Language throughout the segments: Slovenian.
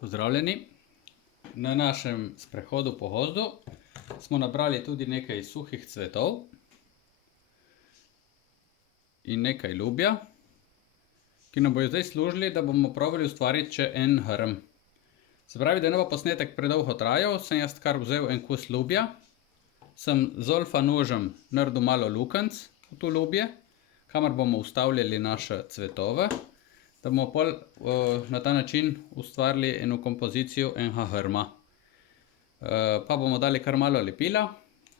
Pozdravljeni. Na našem sprehodu po gozdu smo nabrali tudi nekaj suhih cvetov in nekaj lubja, ki nam bojo zdaj služili, da bomo probali ustvariti še en hrm. Se pravi, da ne bo posnetek predolgo trajal, sem jaz kar vzel en kos lubja, sem z olfa nožem naredil malo lukenc v to lubje, kamor bomo vstavljali naše cvetove, da bomo pol na ta način ustvarili eno kompozicijo enega hrma. Pa bomo dali kar malo lepila,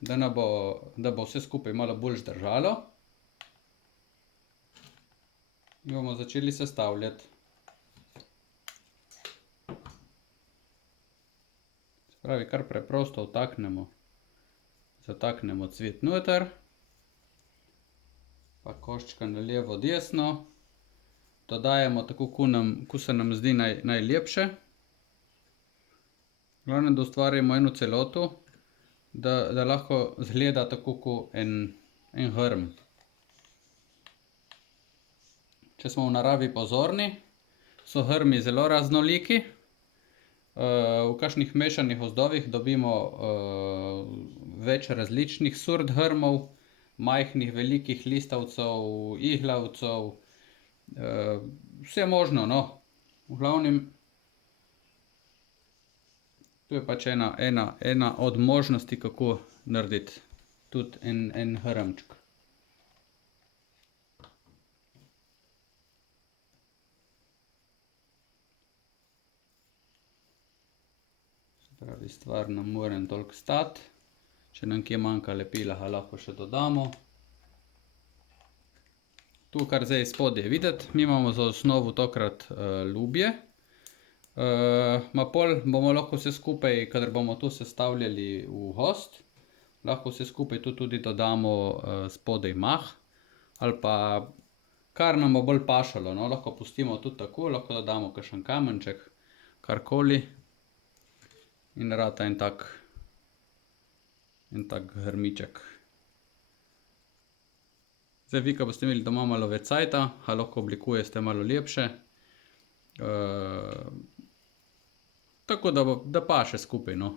da bo vse skupaj malo bolj zdržalo. In bomo začeli sestavljati. Se pravi, kar preprosto zataknemo cvet noter, pa koščka na levo, desno. Dodajamo tako, ko se nam zdi najlepše. Glavnem, da ustvarimo eno celoto, da lahko izgleda tako kot en hrm. Če smo v naravi pozorni, so hrmi zelo raznoliki. V kakšnih mešanih gozdovih dobimo več različnih sort hrmov, majhnih, velikih listavcev, iglavcev, vse možno, no. V glavnem, to je pač ena od možnosti, kako narediti tudi en hrmček. Se pravi, stvar nam mora toliko stati. Če nam kje manjka lepila, ga lahko še dodamo. Tu, kar zdaj spodaj je videti, mi imamo za osnovo tokrat lubje. Pol bomo lahko vse skupaj, kadar bomo to sestavljali v gozd, lahko vse skupaj tu tudi dodamo spodaj mah, ali pa kar nam bo bolj pašalo, no, lahko pustimo tudi tako, lahko dodamo kakšen kamenček, karkoli. In rata en tak grmiček. Zdaj, vi, ko boste imeli doma malo več cajta, ga lahko oblikujete malo lepše. Tako, da paše skupaj, no.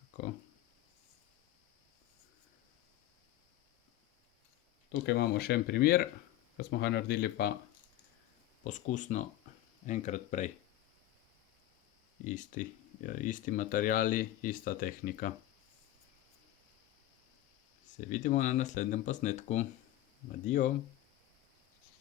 Tako. Tukaj imamo še en primer, ko smo ga naredili pa poskusno enkrat prej. Isti materiali, ista tehnika. Se vidimo na naslednjem posnetku. Adijo.